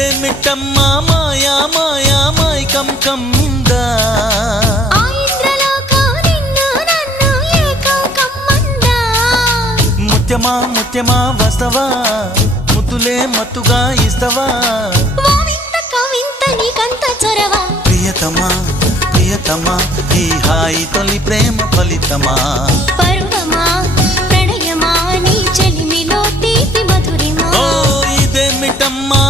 ఇదేమిటమ్మా మాయా మాయా మైకం కమ్మిందా ముత్యమా ముత్యమా వస్తవా ముద్దులే మత్తుగా ఇస్తవా ప్రియతమా ప్రియతమా ఈ హాయి తొలి ప్రేమ ఫలితమా పరువమా ప్రణయమా నీ చెలిమిలో తీపి మధురిమా ఓ ఇదేమిటమ్మా